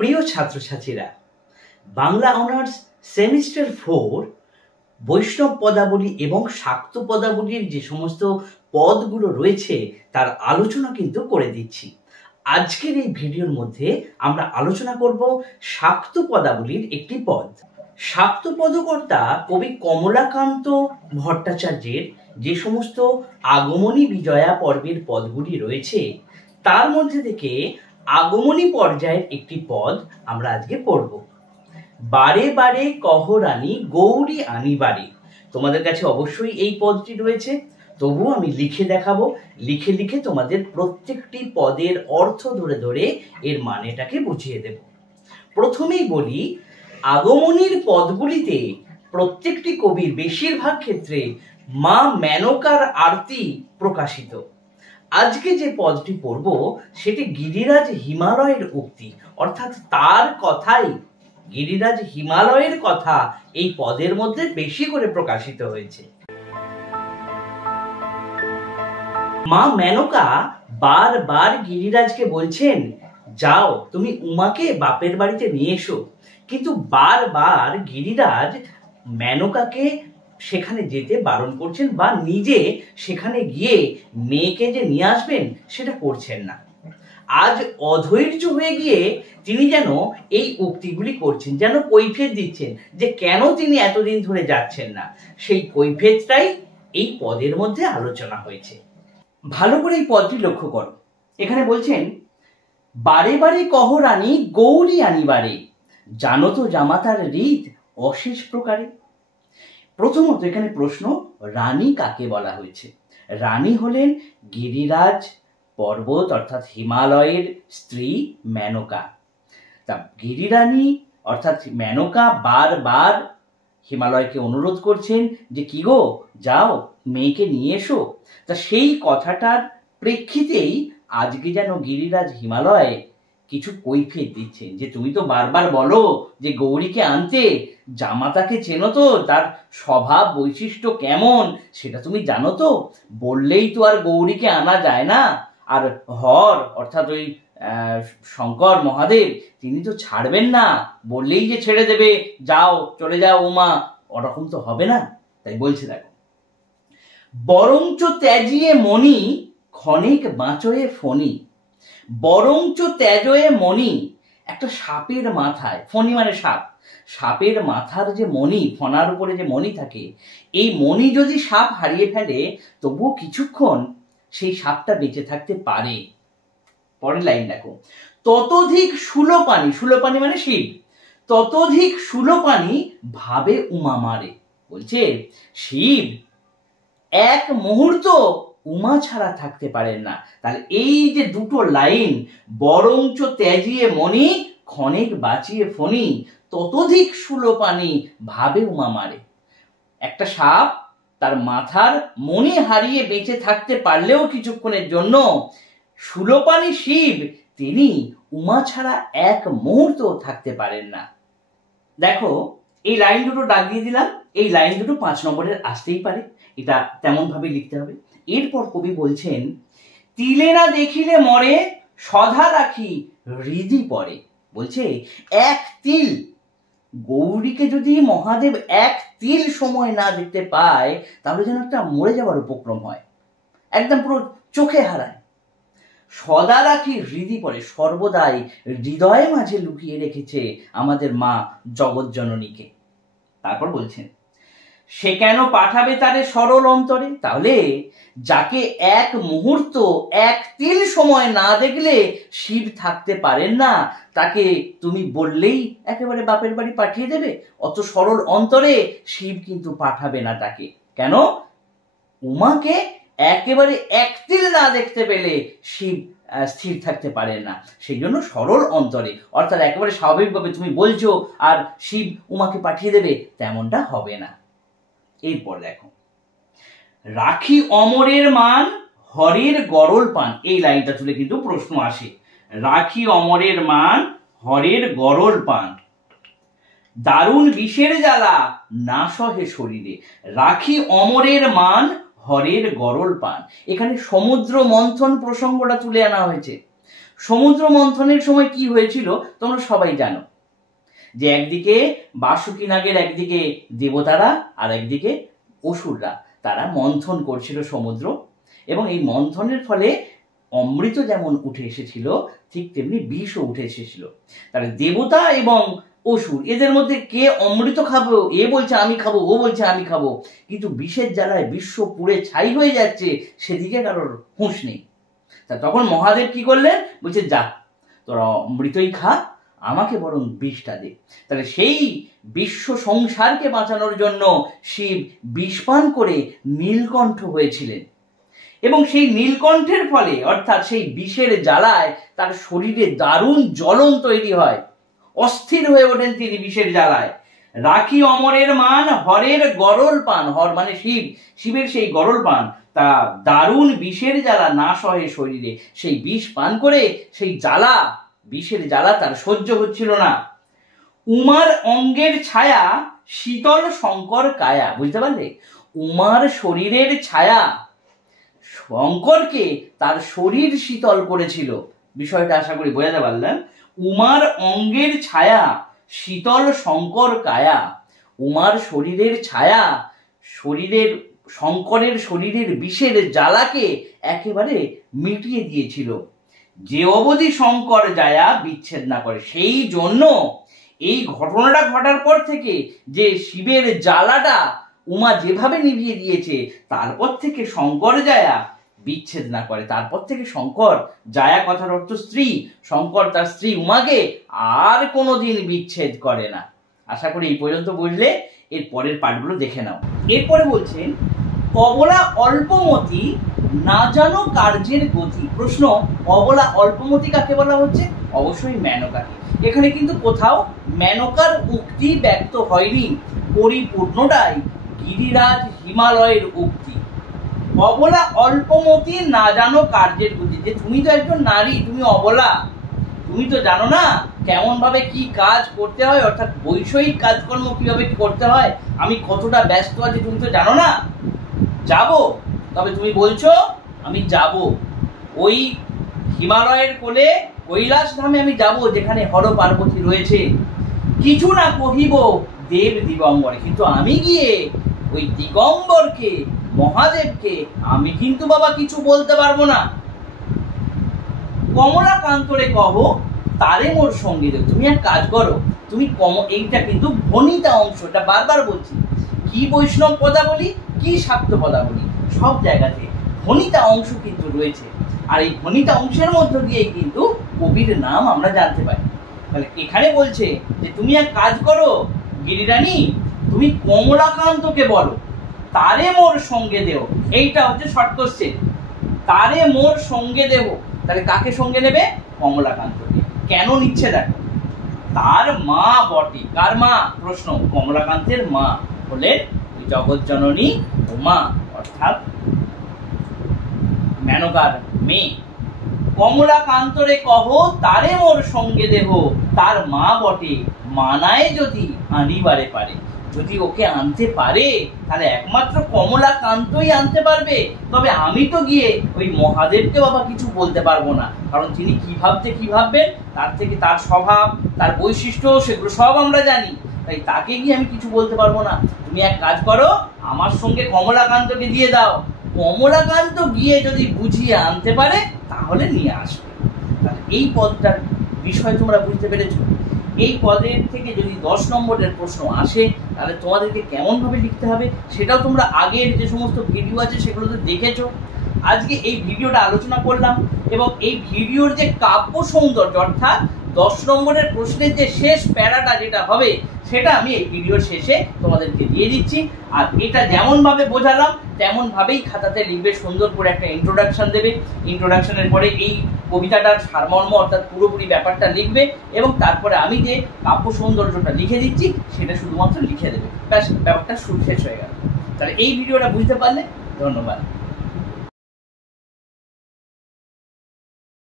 প্রিয় ছাত্রছাত্রীরা, Bangla honours semester 4 বৈষ্ণব পদাবলী এবং শাক্ত পদাবলীর যে সমস্ত পদগুলো রয়েছে তার আলোচনা কিন্তু করে দিচ্ছি। আজকের এই ভিডিওর মধ্যে আমরা আলোচনা করব শাক্ত পদাবলীর একটি পদ। শাক্ত পদকর্তা কবি কমলাকান্ত ভট্টাচার্যের যে সমস্ত আগমনী বিজয়া পর্বের পদগুলি রয়েছে তার মধ্যে থেকে আগমনী পর্যায়ের একটি পদ আমরা আজকে পড়ব। বারে বারে কহ রানী গৌরী আনিবারে। তোমাদের কাছে অবশ্যই এই পদটি রয়েছে, তবুও আমি লিখে দেখাবো। লিখে লিখে তোমাদের প্রত্যেকটি পদের অর্থ ধরে ধরে এর মানেটাকে বুঝিয়ে দেব। প্রথমেই বলি, আগমনীর পদগুলিতে প্রত্যেকটি কবির বেশিরভাগ ক্ষেত্রে মা মেনকার আরতি প্রকাশিত। আজকে যে পদটি পড়ব সেটি গিরিরাজ হিমালয়ের উক্তি, অর্থাৎ তার কথাই, গিরিরাজ হিমালয়ের কথা এই পদের মধ্যে বেশি করে প্রকাশিত হয়েছে। মা মেনকা বারবার গিরিরাজকে বলছেন, যাও তুমি উমাকে বাপের বাড়িতে নিয়ে এসো, কিন্তু বারবার গিরিরাজ মেনকাকে সেখানে যেতে বারণ করছেন বা নিজে সেখানে গিয়ে মেয়েকে যে নিয়ে আসবেন সেটা করছেন না। আজ অধৈর্য হয়ে গিয়ে তিনি যেন এই উক্তিগুলি করছেন, যেন কৈফিয়ত দিচ্ছেন যে কেন তিনি এতদিন ধরে যাচ্ছেন না। সেই কৈফিয়তটাই এই পদের মধ্যে আলোচনা হয়েছে। ভালো করে এই পদটি লক্ষ্য করো। এখানে বলছেন, বারে বারে কহ রানী গৌরী আনিবারে, জানো তো জামাতার রীত অশেষ প্রকারে। প্রথমত এখানে প্রশ্ন, রানী কাকে বলা হয়েছে? রানী হলেন গিরিরাজ পর্বত অর্থাৎ হিমালয়ের স্ত্রী মেনকা। তা গিরিরানী অর্থাৎ মেনকা বারবার হিমালয়কে অনুরোধ করছেন যে কি গো, যাও মেয়েকে নিয়ে এসো। তা সেই কথাটার প্রেক্ষিতেই আজকে যেন গিরিরাজ হিমালয় কিছু কৈফিয়ত দিচ্ছেন যে তুমি তো বারবার বলো যে গৌরীকে আনতে, জামাতাকে চেনো তো, তার স্বভাব বৈশিষ্ট্য কেমন সেটা তুমি জানো তো, বললেই তো আর গৌরীকে আনা যায় না। আর হর অর্থাৎ ওই শঙ্কর মহাদেব তিনি তো ছাড়বেন না, বললেই যে ছেড়ে দেবে, যাও চলে যাও উমা, ওরকম তো হবে না। তাই বলছে, দেখো, বরঞ্চ ত্যাজিয়ে মণি ক্ষণিক বাঁচয়ে ফণি। বরঞ্চ ত্যাজয়ে মণি, একটা সাপের মাথায়, ফণি মানে সাপ, সাপের মাথার যে মণি, ফণার উপরে যে মণি থাকে, এই মণি যদি সাপ হারিয়ে ফেলে তবুও কিছুক্ষণ সেই সাপটা বেঁচে থাকতে পারে। পরের লাইন দেখো, ততোধিক সুলোপানি, সুলোপানি মানে শিব, ততোধিক সুলোপানি ভাবে উমা মারে। বলছে শিব এক মুহূর্ত উমা ছাড়া থাকতে পারেন না। তাহলে এই যে দুটো লাইন, বরঞ্চ ত্যাজিয়ে মণি ক্ষণিক বাঁচিয়ে ফণি, ততোধিক সুলোপানি ভাবে উমা মারে। একটা সাপ তার মাথার মণি হারিয়ে বেঁচে থাকতে পারলেও কিছুক্ষণের জন্য সুলোপানি শিব তিনি উমা ছাড়া এক মুহূর্ত থাকতে পারেন না। দেখো, এই লাইন দুটো ডাক দিয়ে দিলাম, এই লাইন দুটো 5 নম্বরের আসতেই পারে, এটা তেমন ভাবে লিখতে হবে। এরপর কবি বলছেন, তিলে না দেখিলে মরে সধা রাখি হৃদি পরে। বলছে এক তিল, গৌরীকে যদি মহাদেব এক তিল সময় না দেখতে পায় তাহলে যেন একটা মরে যাওয়ার উপক্রম হয়, একদম পুরো চোখে হারায়। সদা রাখি হৃদি পরে, সর্বদাই হৃদয়ে মাঝে লুকিয়ে রেখেছে আমাদের মা জগৎ জননীকে। তারপর বলছেন, সে কেন পাঠাবে তারে সরল অন্তরে। তাহলে যাকে এক মুহূর্ত এক তিল সময় না দেখলে শিব থাকতে পারেন না, তাকে তুমি বললেই একেবারে বাপের বাড়ি পাঠিয়ে দেবে? অত সরল অন্তরে শিব কিন্তু পাঠাবে না তাকে। কেন? উমাকে একেবারে এক তিল না দেখতে পেলে শিব স্থির থাকতে পারেন না, সেই জন্য সরল অন্তরে, অর্থাৎ একেবারে স্বাভাবিকভাবে তুমি বলছো আর শিব উমাকে পাঠিয়ে দেবে, তেমনটা হবে না। এরপর দেখো, রাখি অমরের মান হরের গরল পান। এই লাইনটা তুলে কিন্তু প্রশ্ন আসে, রাখি অমরের মান হরের গরল পান, দারুণ বিষের জ্বালা না সহে শরীরে। রাখি অমরের মান হরের গরল পান, এখানে সমুদ্র মন্থন প্রসঙ্গটা তুলে আনা হয়েছে। সমুদ্র মন্থনের সময় কি হয়েছিল তোমরা সবাই জানো, যে একদিকে বাসুকী নাগের একদিকে দেবতারা আর একদিকে অসুররা, তারা মন্থন করছিল সমুদ্র, এবং এই মন্থনের ফলে অমৃত যেমন উঠে এসেছিল ঠিক তেমনি বিষও উঠে এসেছিল। তাহলে দেবতা এবং অসুর এদের মধ্যে কে অমৃত খাবো, এ বলছে আমি খাবো, ও বলছে আমি খাবো, কিন্তু বিষের জ্বালায় বিশ্ব পুড়ে ছাই হয়ে যাচ্ছে, সেদিকে কারোর হুঁশ নেই। তা তখন মহাদেব কি করলেন, বলছে যা তোরা অমৃতই খা, আমাকে বরং বিষটা দে। তাহলে সেই বিশ্ব সংসারকে বাঁচানোর জন্য শিব বিষ পান করে নীলকণ্ঠ হয়েছিলেন, এবং সেই নীলকণ্ঠের ফলে অর্থাৎ সেই বিষের জ্বালায় তার শরীরে দারুণ জ্বলন তৈরি হয়, অস্থির হয়ে ওঠেন তিনি বিষের জ্বালায়। রাখি অমরের মান হরের গরল পান, হর মানে শিব, শিবের সেই গরল পান, তা দারুণ বিষের জ্বালা না সহে শরীরে, সেই বিষ পান করে সেই জ্বালা, বিষের জ্বালা তার সহ্য হচ্ছিল না। উমার অঙ্গের ছায়া শীতল শঙ্কর কায়া, বুঝতে পারলে? উমার শরীরের ছায়া শঙ্করকে তার শরীর শীতল করেছিল, বিষয়টা আশা করি বোঝাতে পারলাম। উমার অঙ্গের ছায়া শীতল শঙ্কর কায়া, উমার শরীরের ছায়া শরীরের শঙ্করের শরীরের বিষের জ্বালাকে একেবারে মিটিয়ে দিয়েছিল। যে অবধি শঙ্কর যায়া বিচ্ছেদ না করে, সেই জন্য এই ঘটনাটা ঘটার পর থেকে যে শিবের জ্বালাটা উমা যেভাবে নিভিয়ে দিয়েছে, তারপর থেকে শঙ্কর যায়া বিচ্ছেদ না করে, তারপর থেকে শঙ্কর, জায়া কথার অর্থ স্ত্রী, শঙ্কর তার স্ত্রী উমাকে আর কোনোদিন বিচ্ছেদ করে না। আশা করি এই পর্যন্ত বুঝলে, এর পরের পাঠগুলো দেখে নাও। এরপরে বলছেন অবলা অল্পমতি না জানো কার্যের গতি। প্রশ্ন, অবলা অল্পমতি কাকে বলা হচ্ছে? অবশ্যই মেনকাকে। এখানে কিন্তু কোথাও মেনকার উক্তি ব্যক্ত হয়নি, পরিপূর্ণটাই গিরিরাজ হিমালয়ের উক্তি। অবলা অল্পমতি না জানো কার্যের গতি, যে তুমি তো একজন নারী, তুমি অবলা, তুমি তো জানো না কেমন ভাবে কি কাজ করতে হয়, অর্থাৎ বৈষয়িক কাজকর্ম কিভাবে করতে হয়, আমি কতটা ব্যস্ত আছি তুমি তো জানো না। যাব, তবে তুমি বলছো আমি যাব, ওই হিমালয়ের কোলে কৈলাস ধামে আমি যাব, যেখানে হর পার্বতী রয়েছে। কিছু না কহিব দেব দিগম্বরে, কিন্তু আমি গিয়ে ওই দিগম্বরকে, মহাদেবকে আমি কিন্তু বাবা কিছু বলতে পারবো না। কমলা কান্তরে কহ তারে মোর সঙ্গে দেব। তুমি এক কাজ করো, তুমি এইটা কিন্তু ভনিতা অংশ, এটা বারবার বলছি, কি বৈষ্ণব পদাবলী কি শাক্ত পদাবলী সব জায়গাতে ভনিতা অংশ কিন্তু রয়েছে, আর এই ভনিতা অংশের মধ্য দিয়ে কিন্তু কবির নাম আমরা জানতে পারি। তাহলে এখানে বলছে যে তুমি এক কাজ করো গিরিরানী, তুমি কমলাকান্তকে বলো তারে মোর সঙ্গে দেও। এইটা হচ্ছে শর্ট কোশ্চেন, তারে মোর সঙ্গে দেব। তাহলে কাকে সঙ্গে নেবে? কমলাকান্তকে। কেন নিচ্ছে দেখো, তার মা বটে। কার মা? প্রশ্ন, কমলাকান্তের মা হলেন জগৎ জননী উমা, অর্থাৎ মেনকার মেয়ে। কমলাকান্তরে কহ তারে মোর সঙ্গে দেহ, তার মা বটে মানায় যদি আনিবারে পারে। যদি ওকে আনতে পারে তাহলে একমাত্র কমলাকান্তই আনতে পারবে, তবে আমি তো গিয়ে ওই মহাদেবকে বাবা কিছু বলতে পারবো না, কারণ তিনি কি ভাববেন, তার থেকে তার স্বভাব, তার বৈশিষ্ট্য, সেগুলো সব আমরা জানি, তাই তাকে গিয়ে আমি কিছু বলতে পারবো না। তুমি এক কাজ করো, আমার সঙ্গে কমলাকান্তকে দিয়ে দাও, কমলাকান্ত গিয়ে যদি বুঝিয়ে আনতে পারে তাহলে নিয়ে আসবে। তাহলে এই পদটার বিষয় তোমরা বুঝতে পেরেছো। এই পদের থেকে যদি 10 নম্বরের প্রশ্ন আসে তাহলে তোমাদেরকে কেমন ভাবে লিখতে হবে সেটাও তোমরা আগের যে সমস্ত ভিডিও আছে সেগুলোতে দেখেছো। আজকে এই ভিডিওটা আলোচনা করলাম, এবং এই ভিডিওর যে কাব্য সৌন্দর্য, অর্থাৎ 10 নম্বরের প্রশ্নের যে শেষ প্যারাটা যেটা হবে সেটা আমি এই ভিডিওর শেষে তোমাদেরকে দিয়ে দিচ্ছি। আর এটা যেমন ভাবে বোঝালাম তেমন ভাবেই খাতাতে লিখবে, সুন্দর করে একটা ইন্ট্রোডাকশন দেবে, ইন্ট্রোডাকশনের পরে এই কবিতাটার সারমর্ম অর্থাৎ পুরোপুরি ব্যাপারটা লিখবে, এবং তারপরে আমি যে কাব্য সৌন্দর্যটা লিখে দিচ্ছি সেটা শুধুমাত্র লিখে দেবে, ব্যাস ব্যাপারটা শেষ হয়ে গেল। তাহলে এই ভিডিওটা বুঝতে পারলে ধন্যবাদ।